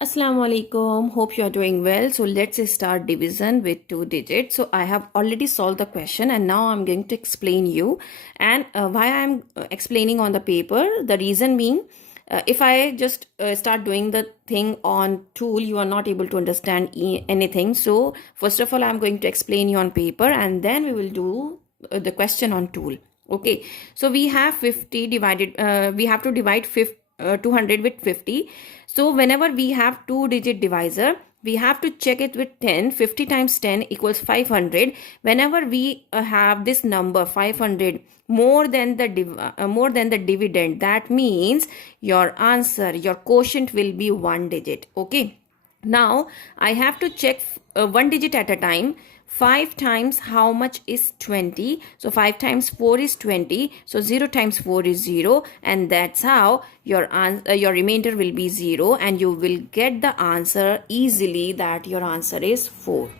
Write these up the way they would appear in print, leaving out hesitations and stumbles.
Assalamu alaikum. Hope you are doing well. So let's start division with two digits. So I have already solved the question and now I'm going to explain you and why I'm explaining on the paper. The reason being if I just start doing the thing on tool, you are not able to understand anything. So first of all, I'm going to explain you on paper and then we will do the question on tool. Okay, so we have 50 divided, we have to divide 200 with 50. So whenever we have two digit divisor, we have to check it with 10. 50 times 10 equals 500. Whenever we have this number 500 more than the dividend, that means your answer, your quotient will be one digit. Okay, now I have to check one digit at a time. 5 times how much is 20? So 5 times 4 is 20. So 0 times 4 is 0, and that's how your remainder will be 0 and you will get the answer easily, that your answer is 4.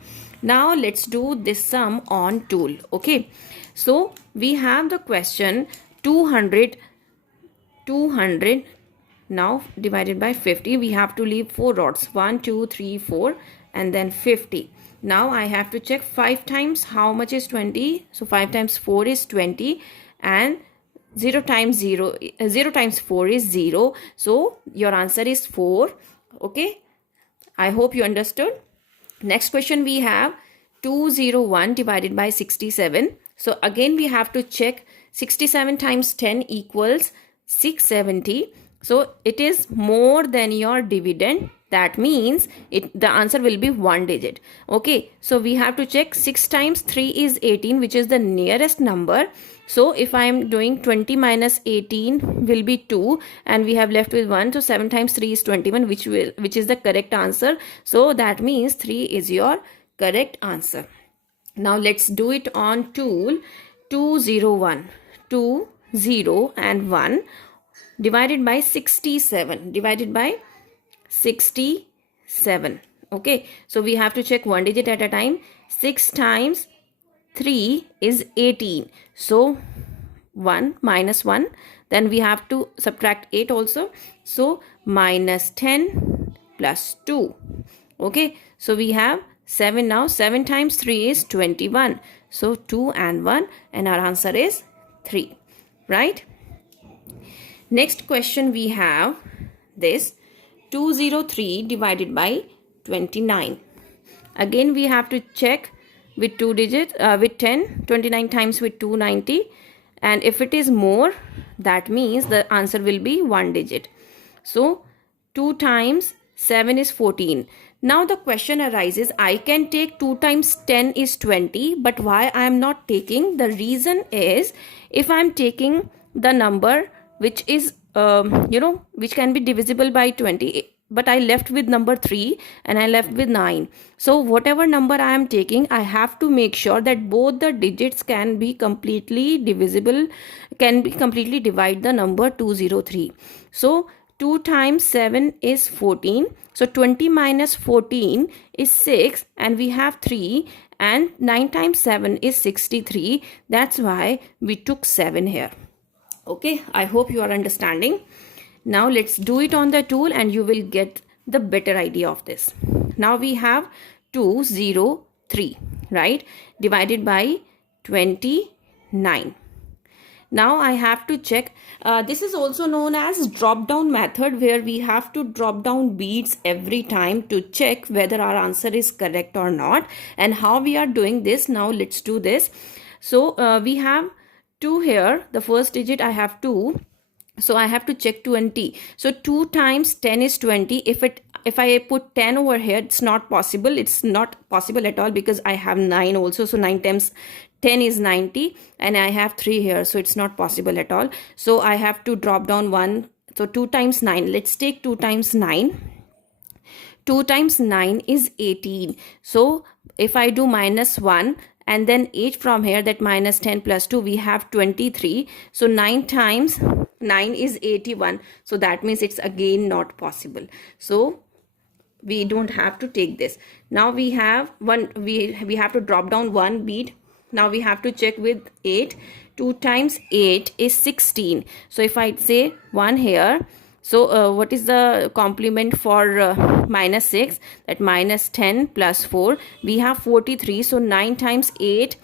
Now let's do this sum on tool. Okay, so we have the question 200 now divided by 50. We have to leave 4 rods, 1 2 3 4 and then 50. Now I have to check 5 times how much is 20. So 5 times 4 is 20 and 0 times 4 is 0. So your answer is 4. Okay, I hope you understood. Next question we have 201 divided by 67. So again we have to check 67 times 10 equals 670. So it is more than your dividend. That means the answer will be one digit. Okay, so we have to check 6 times 3 is 18, which is the nearest number. So if I am doing 20 minus 18 will be 2 and we have left with 1. So 7 times 3 is 21, which is the correct answer. So that means 3 is your correct answer. Now let's do it on tool. 201, 2 0 and 1 divided by 67, divided by 67. Okay, so we have to check one digit at a time. 6 times 3 is 18. So 1 minus 1. Then we have to subtract 8 also. So minus 10 plus 2. Okay, so we have 7 now. 7 times 3 is 21. So 2 and 1 and our answer is 3. Right? Next question we have this 203 divided by 29. Again we have to check with two digits, with 10. 29 times with 290, and if it is more, that means the answer will be one digit. So 2 times 7 is 14. Now the question arises, I can take 2 times 10 is 20, but why I am not taking? The reason is, if I am taking the number which is which can be divisible by 20, but I left with number 3 and I left with 9. So whatever number I am taking, I have to make sure that both the digits can be completely divisible, can be completely divide the number 203. So 2 times 7 is 14. So 20 minus 14 is 6 and we have 3, and 9 times 7 is 63. That's why we took 7 here. Okay, I hope you are understanding. Now let's do it on the tool and you will get the better idea of this. Now we have 203, right, divided by 29. Now I have to check. This is also known as drop down method, where we have to drop down beads every time to check whether our answer is correct or not. And how we are doing this, now let's do this. So we have 2 here. The first digit I have 2. So I have to check 20. So 2 times 10 is 20. If I put 10 over here, it's not possible. It's not possible at all because I have 9 also. So 9 times 10 is 90 and I have 3 here. So it's not possible at all. So I have to drop down 1. So 2 times 9. Let's take 2 times 9. 2 times 9 is 18. So if I do minus 1 and then 8 from here, that minus 10 plus 2, we have 23. So 9 times 9 is 81. So that means it's again not possible. So we don't have to take this. Now we have one, we have to drop down one bead. Now we have to check with 8. 2 times 8 is 16. So if I say 1 here, So what is the complement for minus 6? That minus 10 plus 4. We have 43. So 9 times 8,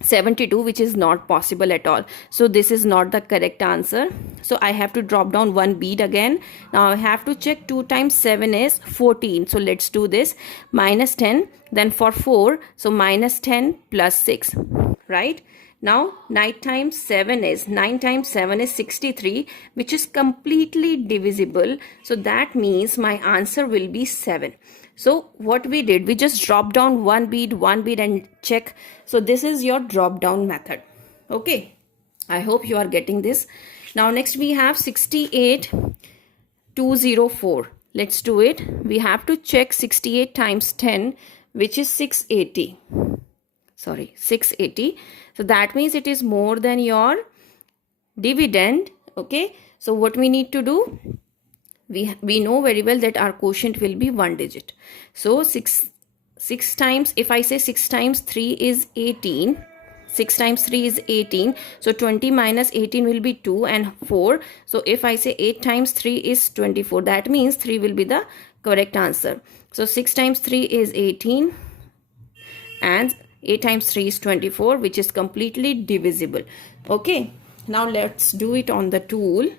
72, which is not possible at all. So this is not the correct answer. So I have to drop down one bead again. Now I have to check 2 times 7 is 14. So let's do this. Minus 10, then for 4, so minus 10 plus 6, right? Now 9 times 7 is 63, which is completely divisible. So that means my answer will be 7. So what we did, we just drop down one bead and check. So this is your drop down method. Okay, I hope you are getting this. Now next we have 68,204. Let's do it. We have to check 68 times 10, which is 680. Sorry, 680. So that means it is more than your dividend. Okay, so what we need to do, we know very well that our quotient will be one digit. So 6 times, if I say 6 times 3 is 18, 6 times 3 is 18, so 20 minus 18 will be 2 and 4. So if I say 8 times 3 is 24, that means 3 will be the correct answer. So 6 times 3 is 18 and 8 times 3 is 24, which is completely divisible. Okay, now let's do it on the tool.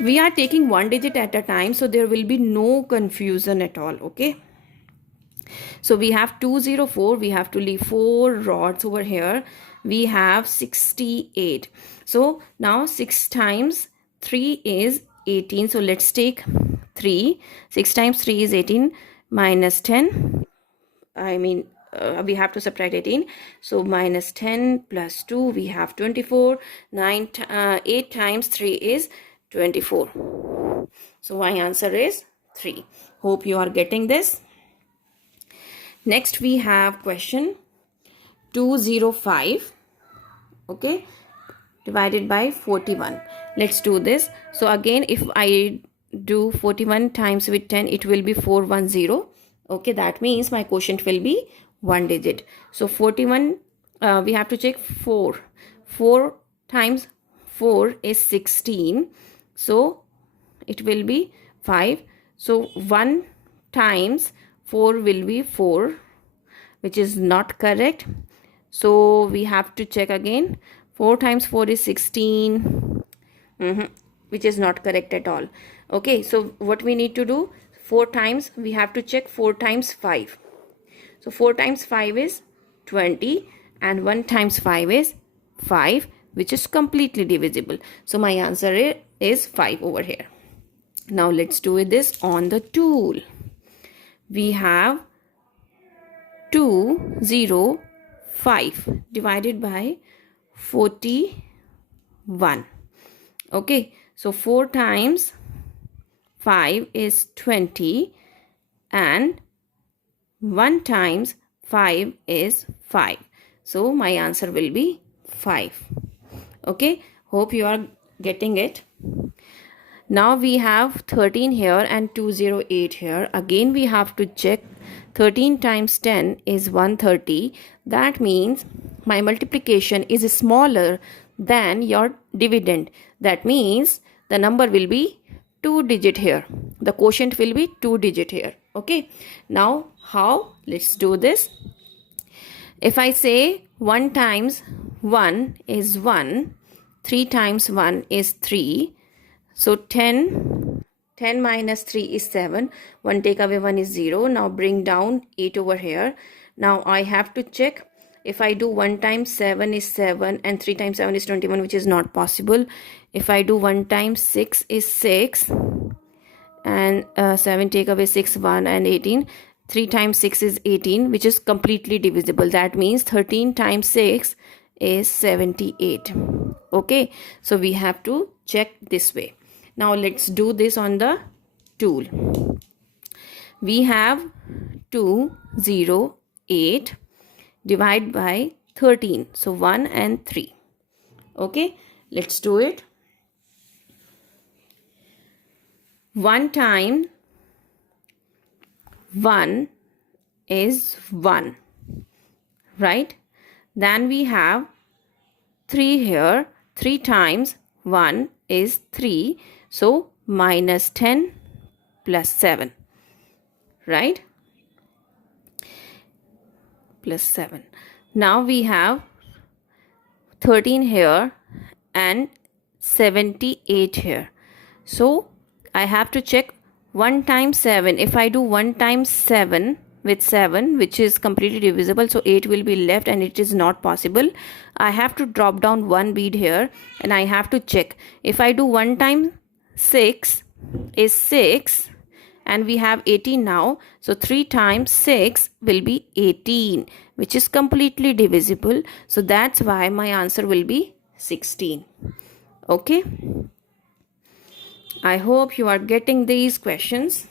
We are taking one digit at a time, so there will be no confusion at all. Okay, so we have 204. We have to leave 4 rods over here. We have 68. So now 6 times 3 is 18. So let's take 3. 6 times 3 is 18 minus 10. We have to subtract 18. So minus 10 plus 2, we have 24. 8 times 3 is 24. So my answer is 3. Hope you are getting this. Next we have question 205. Okay, divided by 41. Let's do this. So again, if I do 41 times with 10, it will be 410. Okay, that means my quotient will be one digit. So 41, we have to check 4. 4 times 4 is 16. So it will be 5. So 1 times 4 will be 4, which is not correct. So we have to check again. 4 times 4 is 16, which is not correct at all. Okay, so what we need to do, 4 times, we have to check 4 times 5. So 4 times 5 is 20 and 1 times 5 is 5, which is completely divisible. So my answer is 5 over here. Now let's do this on the tool. We have 205 divided by 41. Okay, so 4 times 5 is 20 and 1 times 5 is 5. So my answer will be 5. Okay, hope you are getting it. Now we have 13 here and 208 here. Again we have to check. 13 times 10 is 130. That means my multiplication is smaller than your dividend. That means the number will be 2 digit here. The quotient will be 2 digit here. Okay, now how? Let's do this. If I say 1 times 1 is 1, 3 times 1 is 3. So 10 minus 3 is 7. 1 take away 1 is 0. Now bring down 8 over here. Now I have to check. If I do 1 times 7 is 7 and 3 times 7 is 21, which is not possible. If I do 1 times 6 is 6 and 7 take away 6, 1 and 18. 3 times 6 is 18, which is completely divisible. That means 13 times 6 is 78. Okay, so we have to check this way. Now let's do this on the tool. We have 208 divided by 13. So 1 and 3. Okay, let's do it. 1 times 1 is 1, right? Then we have 3 here. 3 times 1 is 3. So minus 10 plus 7, right? Plus 7. Now we have 13 here and 78 here. So I have to check 1 times 7. If I do 1 times 7 with 7, which is completely divisible, so 8 will be left and it is not possible. I have to drop down one bead here and I have to check. If I do 1 times 6 is 6 and we have 18 now, so 3 times 6 will be 18, which is completely divisible. So that's why my answer will be 16. Okay, I hope you are getting these questions.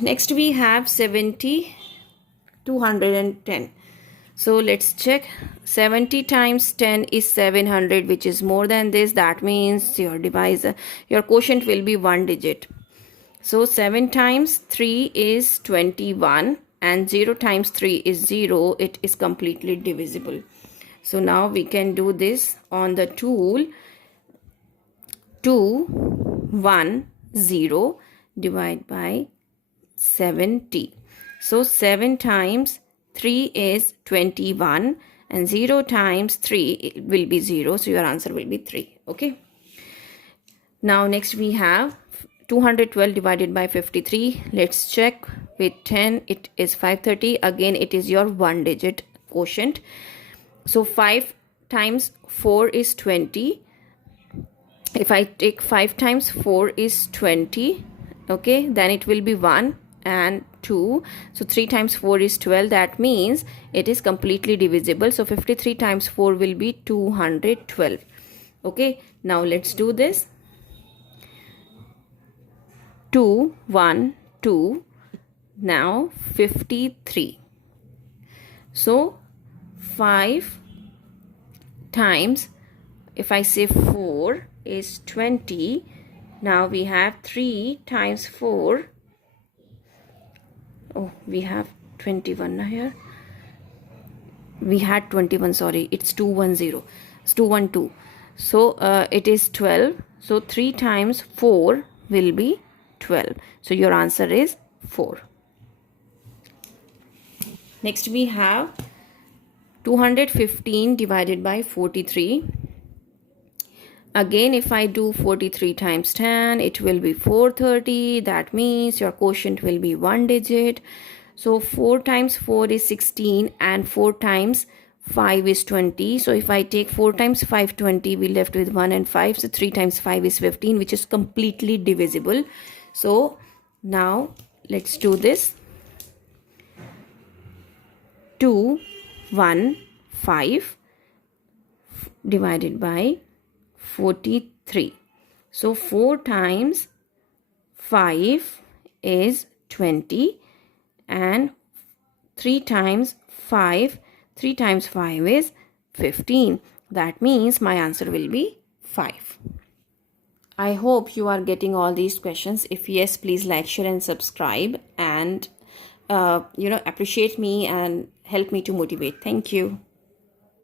Next we have 70, 210. So let's check. 70 times 10 is 700, which is more than this. That means your divisor, your quotient will be 1 digit. So 7 times 3 is 21 and 0 times 3 is 0. It is completely divisible. So now we can do this on the tool. 210 divided by 70. So 7 times 3 is 21 and 0 times 3 will be 0. So your answer will be 3. Okay. Now next we have 212 divided by 53. Let's check. With 10 it is 530. Again it is your 1 digit quotient. So 5 times 4 is 20. If I take 5 times 4 is 20. Okay, then it will be 1 and 2. So 3 times 4 is 12. That means it is completely divisible. So 53 times 4 will be 212. Okay, now let's do this. 2, 1, 2. Now 53. So 5 times, if I say 4 is 20. Now we have 3 times 4. Oh, we have 21 here. We had 21, sorry. It's 210. It's 212. So it is 12. So 3 times 4 will be 12. So your answer is 4. Next we have 215 divided by 43. Again, if I do 43 times 10, it will be 430. That means your quotient will be 1 digit. So 4 times 4 is 16 and 4 times 5 is 20. So if I take 4 times 5, 20, we left with 1 and 5. So 3 times 5 is 15, which is completely divisible. So now let's do this. 215 divided by 43. So 4 times 5 is 20 and 3 times 5 is 15. That means my answer will be 5. I hope you are getting all these questions. If yes, please like, share and subscribe and appreciate me and help me to motivate. Thank you.